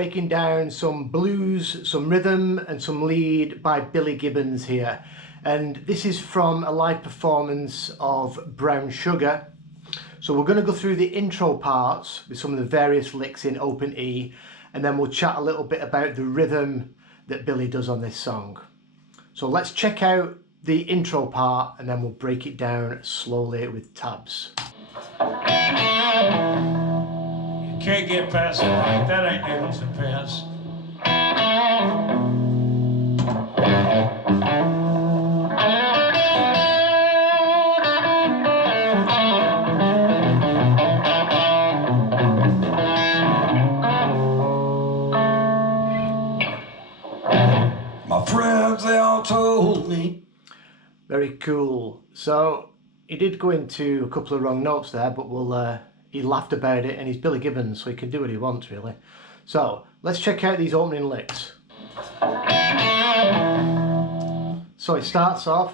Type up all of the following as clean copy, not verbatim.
breaking down some blues, some rhythm and some lead by Billy Gibbons here. And this is from a live performance of Brown Sugar. So we're going to go through the intro parts with some of the various licks in open E, and then we'll chat a little bit about the rhythm that Billy does on this song. So let's check out the intro part and then we'll break it down slowly with tabs. You can't get past the light, that ain't able to pass. My friends, they all told me. Very cool. So he did go into a couple of wrong notes there, but he laughed about it, and he's Billy Gibbons, so he can do what he wants really. So let's check out these opening licks. So it starts off.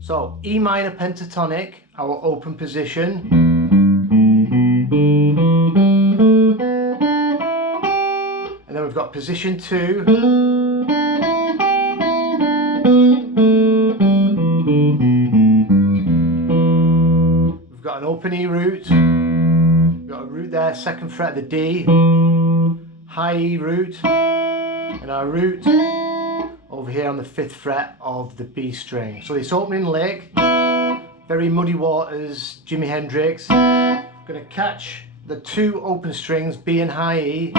So E minor pentatonic, our open position. And then we've got position 2. We've got an open E root. We've got a root there, 2nd fret of the D, high E root, and our root over here on the 5th fret of the B string. So this opening lick, very Muddy Waters, Jimi Hendrix. Going to catch the 2 open strings, B and high E,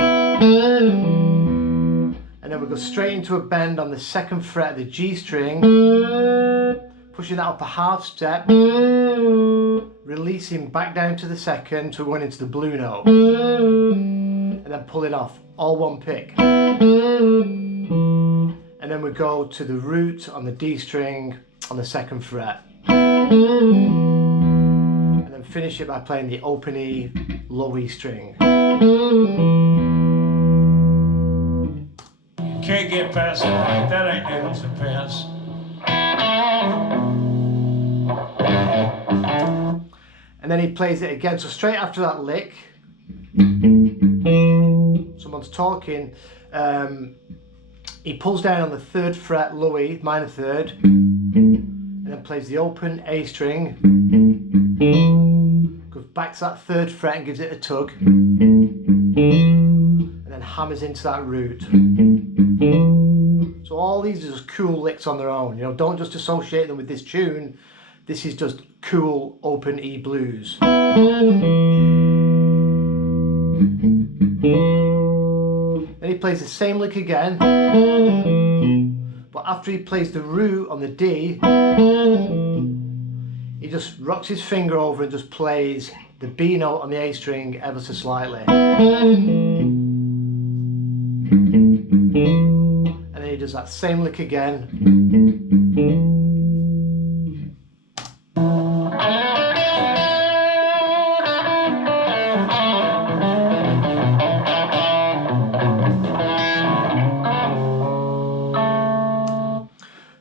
and then we go straight into a bend on the 2nd fret of the G string, pushing that up a half step, releasing back down to the 2nd, so we're going into the blue note, and then pulling off, all one pick. And then we go to the root on the D string on the 2nd fret. And then finish it by playing the open E, low E string. You can't get past the light, that ain't able to pass. And then he plays it again. So straight after that lick, someone's talking, he pulls down on the 3rd fret, low E, minor 3rd, and then plays the open A string, goes back to that 3rd fret and gives it a tug, and then hammers into that root. So all these are just cool licks on their own, you know, don't just associate them with this tune. This is just cool open E blues. Then he plays the same lick again, but after he plays the root on the D, he just rocks his finger over and just plays the B note on the A string ever so slightly. And then he does that same lick again.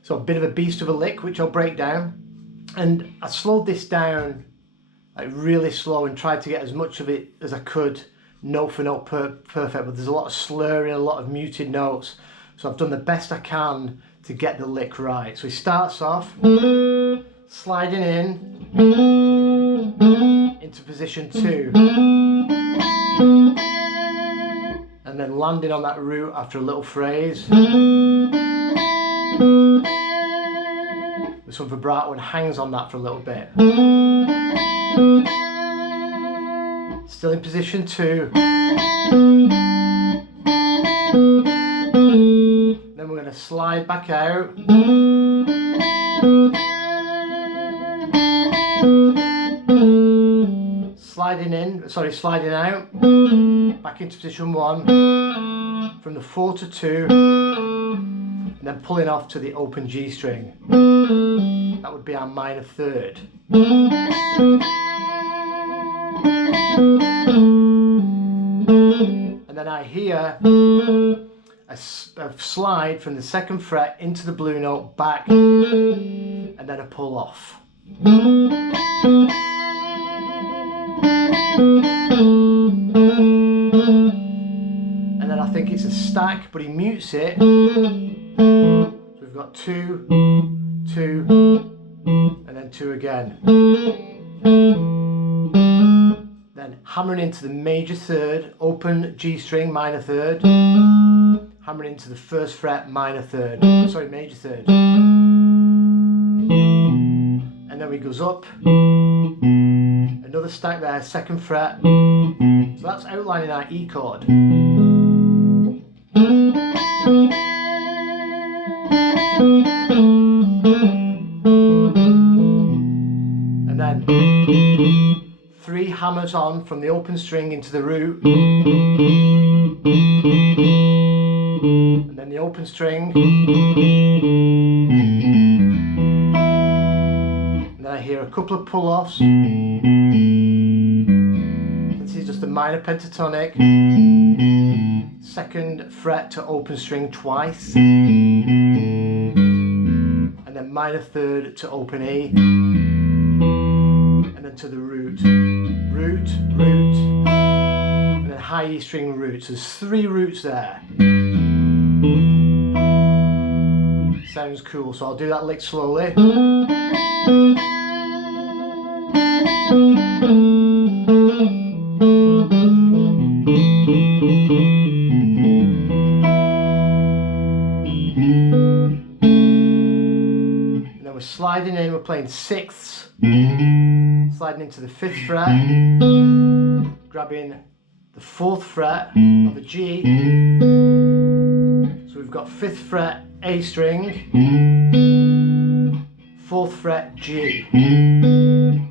So a bit of a beast of a lick, which I'll break down. And I slowed this down like really slow and tried to get as much of it as I could, note for note perfect, but there's a lot of slurring, a lot of muted notes. So I've done the best I can to get the lick right. So he starts off sliding in into position 2. And then landing on that root after a little phrase. With some vibrato and hangs on that for a little bit. Still in position 2. Then we're going to slide back out. Sliding out. Back into position 1. From the 4 to 2. And then pulling off to the open G string. That would be our minor 3rd. And then I hear a slide from the 2nd fret into the blue note back, and then a pull off. it's a stack, but he mutes it. So we've got 2, 2, and then 2 again. Then hammering into the major third, open G string, minor third, hammering into the first fret, minor third, sorry, major third. And then he goes up, another stack there, second fret. So that's outlining our E chord. And then 3 hammers on from the open string into the root. And then the open string. And then I hear a couple of pull-offs. This is just a minor pentatonic. Second fret to open string twice. And then minor third to open E. And then to the root. Root, root. And then high E string roots. There's 3 roots there. Sounds cool, so I'll do that lick slowly. And then we're sliding in, we're playing sixths. Sliding into the 5th fret, grabbing the 4th fret of the G. So we've got 5th fret A string, 4th fret G. And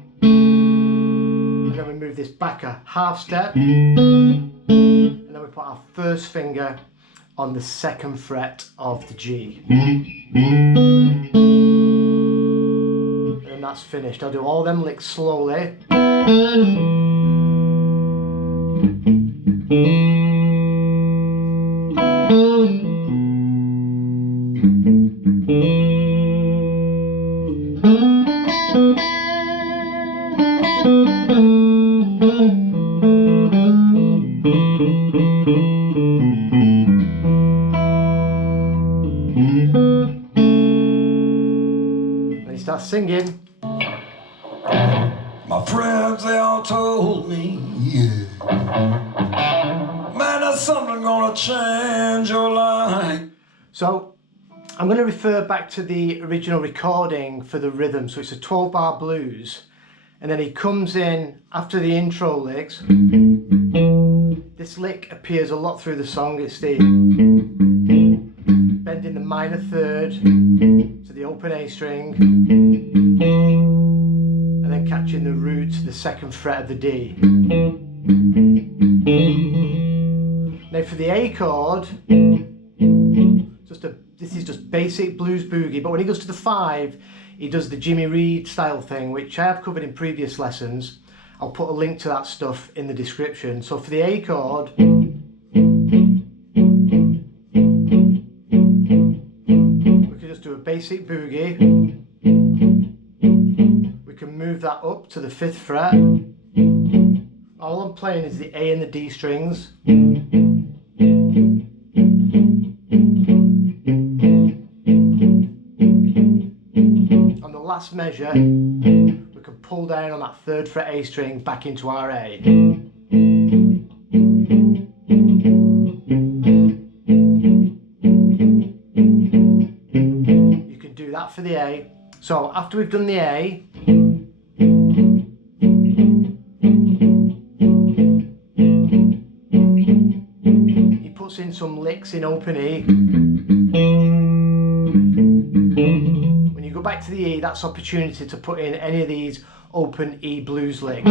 then we move this back a half step, and then we put our first finger on the 2nd fret of the G. And that's finished. I'll do all them licks slowly. And you start singing. My friends, they all told me, yeah, man, that's something gonna change your life. So I'm going to refer back to the original recording for the rhythm. So it's a 12-bar blues, and then he comes in after the intro licks. This lick appears a lot through the song. It's the bending the minor third to the open A string, and then catching the root to the 2nd fret of the D. Now for the A chord, this is just basic blues boogie, but when he goes to the 5, he does the Jimmy Reed style thing, which I have covered in previous lessons. I'll put a link to that stuff in the description. So for the A chord, we can just do a basic boogie. We can move that up to the 5th fret. All I'm playing is the A and the D strings. On the last measure, we can pull down on that 3rd fret A string back into our A. You can do that for the A. So after we've done the A, he puts in some licks in open E. When you go back to the E, that's opportunity to put in any of these open E blues licks.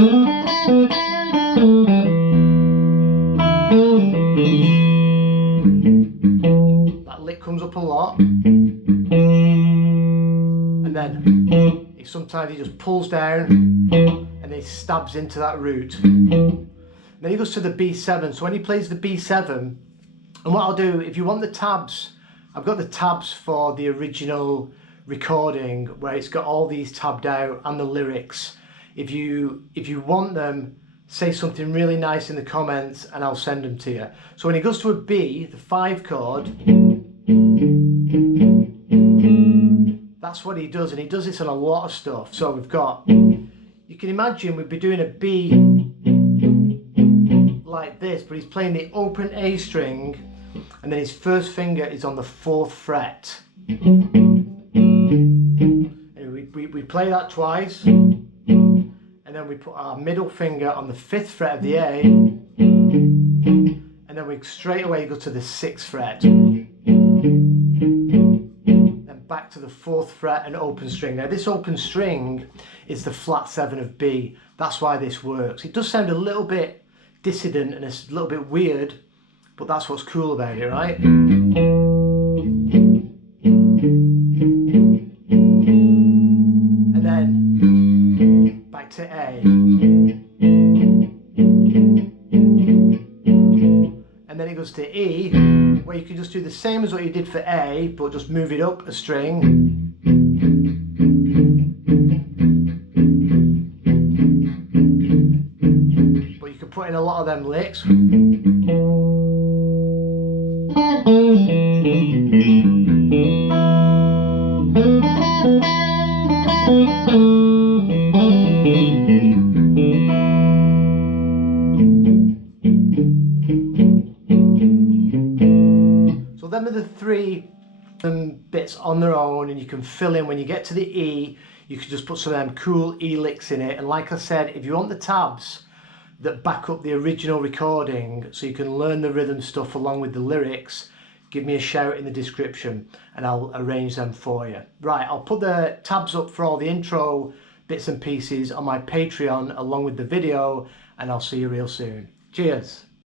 That lick comes up a lot, and then sometimes he just pulls down and he stabs into that root. Then he goes to the B7. So when he plays the B7, and what I'll do, if you want the tabs, I've got the tabs for the original recording where it's got all these tabbed out and the lyrics. If you want them, say something really nice in the comments and I'll send them to you. So when he goes to a B, the 5 chord, that's what he does, and he does this on a lot of stuff. So we've got, you can imagine we'd be doing a B like this, but he's playing the open A string, and then his first finger is on the 4th fret. And we play that twice, and then we put our middle finger on the 5th fret of the A, and then we straight away go to the 6th fret. Then back to the 4th fret and open string. Now this open string is the flat 7 of B. That's why this works. It does sound a little bit dissident and it's a little bit weird, but that's what's cool about it, right? And then back to A. And then it goes to E, where you can just do the same as what you did for A, but just move it up a string. But you can put in a lot of them licks. So them are the 3 bits on their own, and you can fill in when you get to the E. You can just put some of them cool E licks in it. And like I said, if you want the tabs that back up the original recording so you can learn the rhythm stuff along with the lyrics, give me a shout in the description and I'll arrange them for you. Right, I'll put the tabs up for all the intro bits and pieces on my Patreon along with the video, and I'll see you real soon. Cheers.